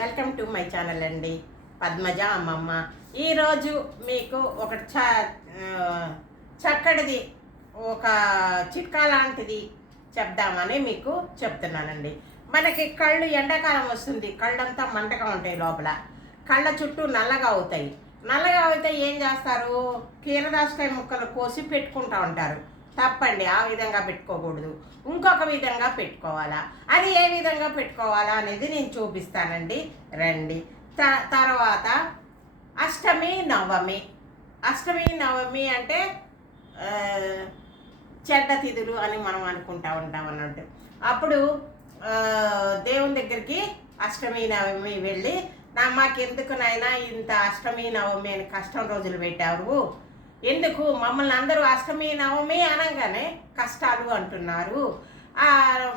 Welcome to my channel అండి పద్మజ అమ్మమ్మ. ఈరోజు మీకు ఒక చ చక్కటిది ఒక చిట్కా లాంటిది చెప్దామని మీకు చెప్తున్నానండి. మనకి కళ్ళు ఎండాకాలం వస్తుంది కళ్ళంతా మంటగా ఉంటాయి లోపల. కళ్ళ చుట్టూ నల్లగా అవుతాయి. నల్లగా అవుతాయి ఏం చేస్తారు? కీరదాసకాయ ముక్కలు కోసి పెట్టుకుంటా ఉంటారు. తప్పండి ఆ విధంగా పెట్టుకోకూడదు. ఇంకొక విధంగా పెట్టుకోవాలా? అది ఏ విధంగా పెట్టుకోవాలా అనేది నేను చూపిస్తానండి. రండి. త తర్వాత అష్టమి నవమి. అష్టమి నవమి అంటే ఆ, చెడ్డ తిథులు అని మనం అనుకుంటా ఉంటాం అన్నట్టు. అప్పుడు దేవుని దగ్గరికి అష్టమి నవమి వెళ్ళి నా మాకెందుకు నాయనా ఇంత అష్టమి నవమి అని కష్టం రోజులు పెట్టారు ఎందుకు? మమ్మల్ని అందరూ అష్టమి నవమి అనగానే కష్టాలు అంటున్నారు.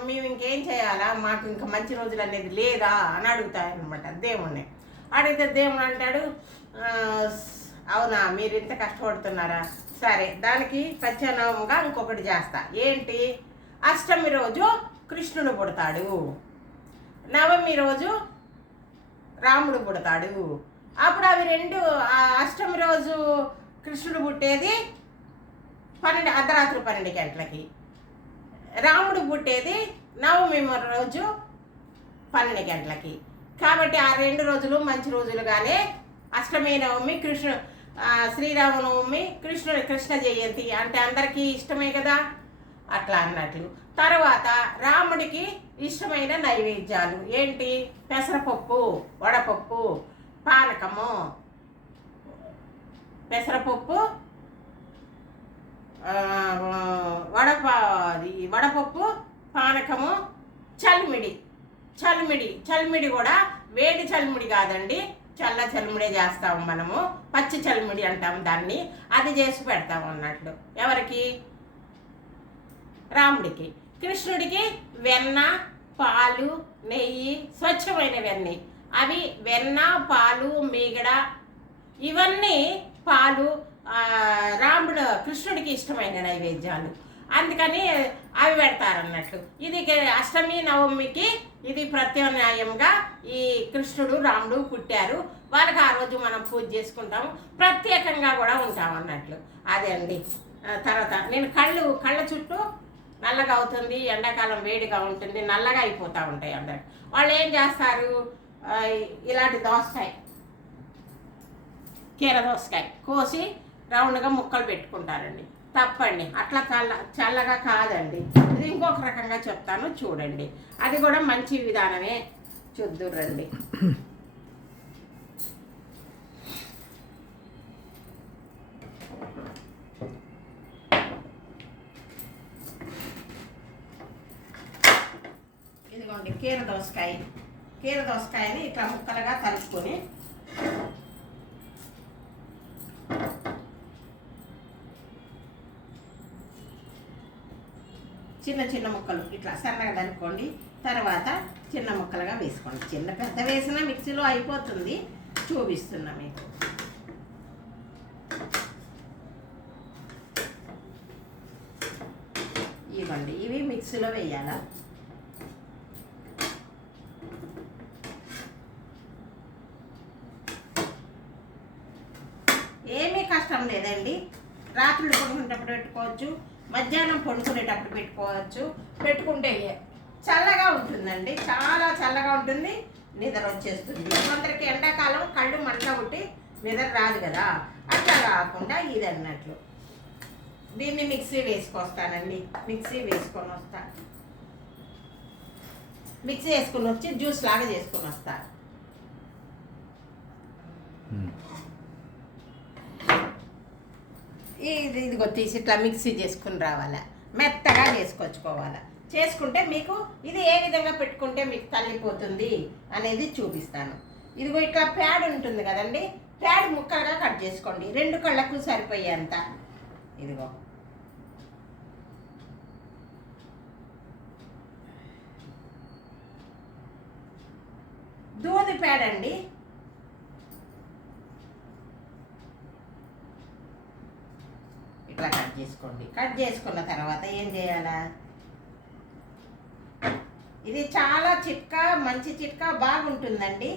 మేము ఇంకేం చేయాలా? మాకు ఇంకా మంచి రోజులు అనేది లేదా అని అడుగుతారనమాట దేవుణ్ణి. అడిగితే దేవుడు అంటాడు అవునా? మీరు ఇంత కష్టపడుతున్నారా? సరే దానికి ప్రత్యామ్నాయంగా ఇంకొకటి చేస్తా. ఏంటి? అష్టమి రోజు కృష్ణుడు పుడతాడు. నవమి రోజు రాముడు పుడతాడు. అప్పుడు అవి రెండు ఆ అష్టమి రోజు కృష్ణుడు పుట్టేది పన్నెండు అర్ధరాత్రి పన్నెండు గంటలకి. రాముడు పుట్టేది నవమి రోజు పన్నెండు గంటలకి. కాబట్టి ఆ రెండు రోజులు మంచి రోజులుగానే అష్టమి నవమి కృష్ణ శ్రీరామనవమి కృష్ణుడు కృష్ణ జయంతి అంటే అందరికీ ఇష్టమే కదా? అట్లా అన్నట్లు. తర్వాత రాముడికి ఇష్టమైన నైవేద్యాలు. ఏంటి? పెసరపప్పు వడపప్పు పానకము పెసరపప్పు వడపా అది వడపప్పు పానకము చల్మిడి. చల్మిడి చల్మిడి కూడా వేడి చల్మిడి కాదండి చల్ల చల్మిడే చేస్తాము మనము పచ్చి చల్మిడి అంటాము దాన్ని అది చేసి పెడతాము అన్నట్లు. ఎవరికి? రాముడికి. కృష్ణుడికి వెన్న పాలు నెయ్యి స్వచ్ఛమైనవన్నీ అవి వెన్న పాలు మీగడ ఇవన్నీ పాలు రాముడు కృష్ణుడికి ఇష్టమైన నైవేద్యాలు. అందుకని అవి పెడతారన్నట్లు ఇది అష్టమి నవమికి ఇది ప్రత్యామ్నాయంగా ఈ కృష్ణుడు రాముడు పుట్టారు. వాళ్ళకి ఆ రోజు మనం పూజ చేసుకుంటాము. ప్రత్యేకంగా కూడా ఉంటాం అన్నట్లు అదే అండి. తర్వాత నేను కళ్ళు కళ్ళ చుట్టూ నల్లగా అవుతుంది ఎండాకాలం వేడిగా ఉంటుంది నల్లగా అయిపోతూ ఉంటాయి అందరు. వాళ్ళు ఏం చేస్తారు? ఇలాంటి దోస్తాయి. కీర దోసకాయ కోసి రౌండ్గా ముక్కలు పెట్టుకుంటారండి. తప్పండి. అట్లా చల్ల చల్లగా కాదండి. ఇది ఇంకొక రకంగా చెప్తాను చూడండి. అది కూడా మంచి విధానమే చూద్దురండి ఇదిగోండి కీర దోసకాయ. కీర దోసకాయని ఇట్లా ముక్కలుగా కలుపుకొని చిన్న చిన్న ముక్కలు ఇట్లా సన్నగా కలుపుకోండి తర్వాత చిన్న ముక్కలుగా వేసుకోండి. చిన్న పెద్ద వేసినా మిక్సీలో అయిపోతుంది. చూపిస్తున్నా మీకు. ఇవ్వండి. ఇవి మిక్సీలో వేయాలా? ఏమీ కష్టం లేదండి. రాత్రులు పడుకునేటప్పుడు పెట్టుకోవచ్చు. మధ్యాహ్నం పడుకునేటప్పుడు పెట్టుకోవచ్చు. పెట్టుకుంటే చల్లగా ఉంటుందండి. చాలా చల్లగా ఉంటుంది. నిద్ర వచ్చేస్తుంది. కొందరికి ఎండాకాలం కళ్ళు మంట ఒకటి నిద్ర రాదు కదా. అట్లా కాకుండా ఇది అన్నట్లు దీన్ని మిక్సీ వేసుకొస్తానండి. మిక్సీ వేసుకొని వస్తాను మిక్సీ వేసుకొని వచ్చి జ్యూస్ లాగా చేసుకొని వస్తాను ఇది ఇదిగో తీసి ఇట్లా మిక్సీ చేసుకుని రావాలా. మెత్తగా చేసుకొచ్చుకోవాలా. చేసుకుంటే మీకు ఇది ఏ విధంగా పెట్టుకుంటే మీకు తల్లిపోతుంది అనేది చూపిస్తాను. ఇదిగో ఇట్లా ప్యాడ్ ఉంటుంది కదండి. ప్యాడ్ ముక్కలుగా కట్ చేసుకోండి. రెండు కళ్ళకు సరిపోయేంత. ఇదిగో. దూది ప్యాడ్ అండి ఇట్లా కట్ చేసుకోండి కట్ చేసుకున్న తర్వాత? ఏం చేయాలా? ఇది చాలా చిట్కా మంచి చిట్కా బాగుంటుందండి.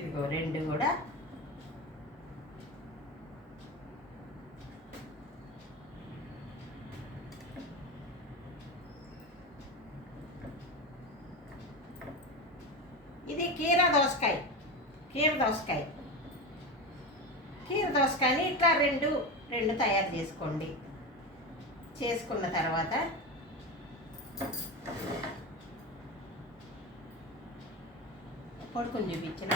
ఇదిగో రెండు కూడా ఇది కీర దోసకాయ. కీర దోసకాయ. కీర దోసకాయని ఇట్లా రెండు రెండు తయారు చేసుకోండి. చేసుకున్న తర్వాత పడుకొని చూపించిన.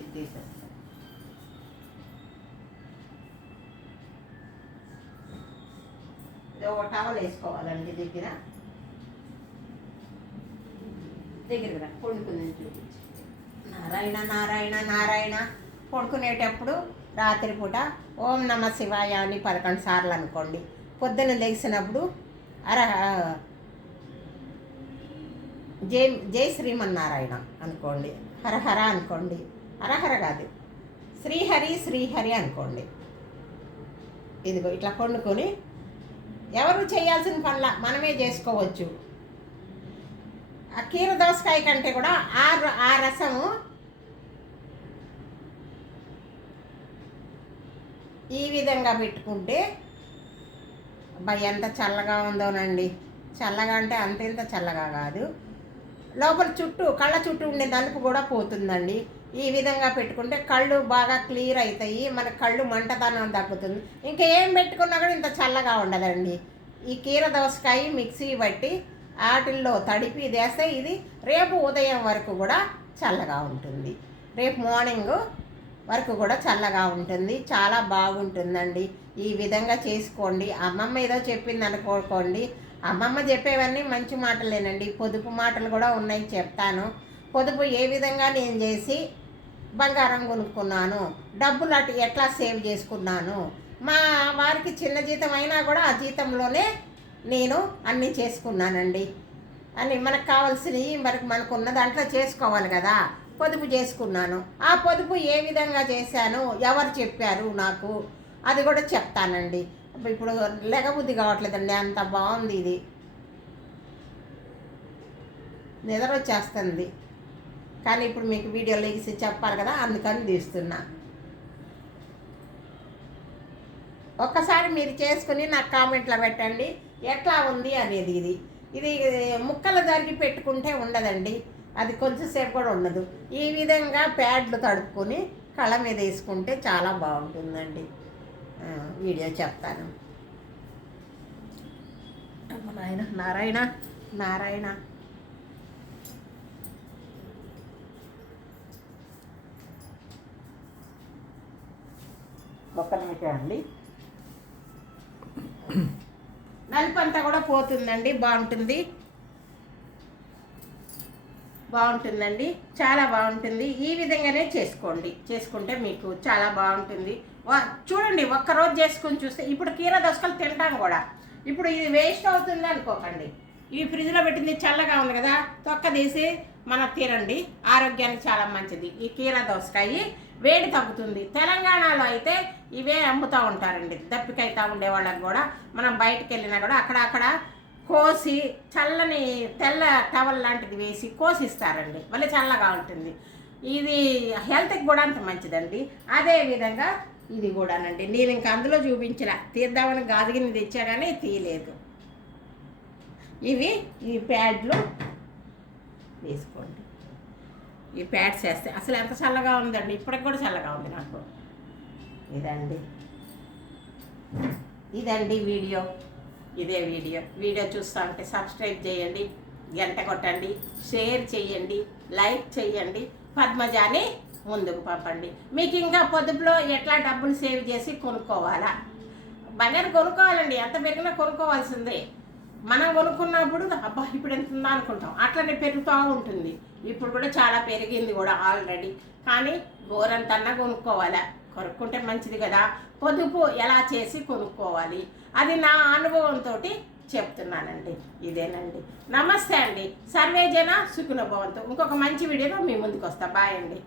ఇది ఒక టవల్ వేసుకోవాలండి దగ్గర. దగ్గర పడుకుని చూపించి. నారాయణ నారాయణ నారాయణ. పడుకునేటప్పుడు రాత్రిపూట ఓం నమ శివాయ అని పదకొండు సార్లు అనుకోండి. పొద్దున్న లేచినప్పుడు అర జై జై శ్రీమన్నారాయణ అనుకోండి. హరహర అనుకోండి. హరహర కాదు. శ్రీహరి శ్రీహరి అనుకోండి. ఇదిగో ఇట్లా కొనుక్కొని ఎవరు చేయాల్సిన పనుల మనమే చేసుకోవచ్చు. ఆ కీర దోసకాయ కంటే కూడా ఆ ర- ఆ రసము ఈ విధంగా పెట్టుకుంటే అబ్బా ఎంత చల్లగా ఉందోనండి. చల్లగా అంటే అంత ఇంత చల్లగా కాదు. లోపల చుట్టూ కళ్ళ చుట్టూ ఉండే నలుపు కూడా పోతుందండి. ఈ విధంగా పెట్టుకుంటే కళ్ళు బాగా క్లియర్ అవుతాయి మన కళ్ళు మంటదనం తగ్గుతుంది. ఇంకా ఏం పెట్టుకున్నా కూడా ఇంత చల్లగా ఉండదండి. ఈ కీర దోసకాయ మిక్సీ బట్టి వాటిల్లో తడిపి వేస్తే ఇది రేపు ఉదయం వరకు కూడా చల్లగా ఉంటుంది. రేపు మార్నింగ్ వరకు కూడా చల్లగా ఉంటుంది. చాలా బాగుంటుందండి. ఈ విధంగా చేసుకోండి. అమ్మమ్మ ఏదో చెప్పింది అనుకోకండి. అమ్మమ్మ చెప్పేవన్నీ మంచి మాటలేనండి. పొదుపు మాటలు కూడా ఉన్నాయి చెప్తాను. పొదుపు ఏ విధంగా నేను చేసి బంగారం కొనుక్కున్నాను? డబ్బులు అటు ఎట్లా సేవ్ చేసుకున్నాను? మా వారికి చిన్న జీతం అయినా కూడా ఆ జీతంలోనే నేను అన్నీ చేసుకున్నానండి. అని మనకు కావాల్సినవి మరి మనకు ఉన్న దాంట్లో చేసుకోవాలి కదా. పొదుపు చేసుకున్నాను. ఆ పొదుపు ఏ విధంగా చేశాను ఎవరు చెప్పారు నాకు? అది కూడా చెప్తానండి. ఇప్పుడు లెగబుద్ధి కావట్లేదండి. అంత బాగుంది ఇది. నిద్ర వచ్చేస్తుంది. కానీ ఇప్పుడు మీకు వీడియో లెగిసి చెప్పాలి కదా అందుకని తీస్తున్నా. ఒక్కసారి మీరు చేసుకుని నాకు కామెంట్లో పెట్టండి. ఎట్లా ఉంది అనేది ఇది. ఇది ముక్కలు జరిగి పెట్టుకుంటే ఉండదండి. అది కొంచెంసేపు కూడా ఉండదు. ఈ విధంగా ప్యాడ్లు తడుపుకొని కళ్ళ మీద వేసుకుంటే చాలా బాగుంటుందండి. వీడియో చెప్తాను. నాయన నారాయణ. నారాయణ. ఒక్క నిమిషం అండి. నలుపు అంతా కూడా పోతుందండి బాగుంటుంది. బాగుంటుందండి చాలా బాగుంటుంది. ఈ విధంగానే చేసుకోండి. చేసుకుంటే మీకు చాలా బాగుంటుంది. చూడండి ఒక్కరోజు చేసుకుని చూస్తే ఇప్పుడు కీర దోసకలు తింటాం కూడా. ఇప్పుడు ఇది వేస్ట్ అవుతుంది అనుకోకండి. ఈ ఫ్రిడ్జ్లో పెట్టింది చల్లగా ఉంది కదా తొక్క తీసి మన తినండి ఆరోగ్యానికి చాలా మంచిది. ఈ కీర దోసకాయ వేడి తగ్గుతుంది. తెలంగాణలో అయితే ఇవే అమ్ముతూ ఉంటారండి. దప్పికైతా ఉండేవాళ్ళకి కూడా మనం బయటకు వెళ్ళినా కూడా అక్కడ అక్కడ కోసి చల్లని తెల్ల టవల్ లాంటిది వేసి కోసిస్తారండి. మళ్ళీ చల్లగా ఉంటుంది. ఇది హెల్త్కి కూడా అంత మంచిదండి. అదే విధంగా ఇది కూడానండి. నేను ఇంకా అందులో చూపించిన తీద్దామని గాజుగిని తెచ్చా కానీ తీయలేదు. ఇవి ఈ ప్యాడ్లు వేసుకోండి. ఈ ప్యాడ్స్ వేస్తే. అసలు ఎంత చల్లగా ఉందండి? ఇప్పటికి కూడా చల్లగా ఉంది నాకు. ఇదండి. ఇదండి వీడియో. ఇదే వీడియో. వీడియో చూస్తా ఉంటే సబ్స్క్రైబ్ చేయండి గంట కొట్టండి షేర్ చేయండి లైక్ చేయండి పద్మజాని ముందుకు పంపండి. మీకు ఇంకా పొదుపులో ఎట్లా డబ్బులు సేవ్ చేసి కొనుక్కోవాలా? బంగారు కొనుక్కోవాలండి. ఎంత పెరిగినా కొనుక్కోవాల్సిందే. మనం కొనుక్కున్నప్పుడు అబ్బా ఇప్పుడు ఎంత ఉందా అనుకుంటాం. అట్లనే పెరుగుతూ ఉంటుంది. ఇప్పుడు కూడా చాలా పెరిగింది కూడా ఆల్రెడీ కానీ గోరంతన్నా కొనుక్కోవాలా. కొనుక్కుంటే మంచిది కదా. పొదుపు ఎలా చేసి కొనుక్కోవాలి? అది నా అనుభవంతో చెప్తున్నానండి. ఇదేనండి. నమస్తే అండి. సర్వేజన జన ఇంకొక మంచి వీడియోలో మీ ముందుకు వస్తా బాయ్ అండి.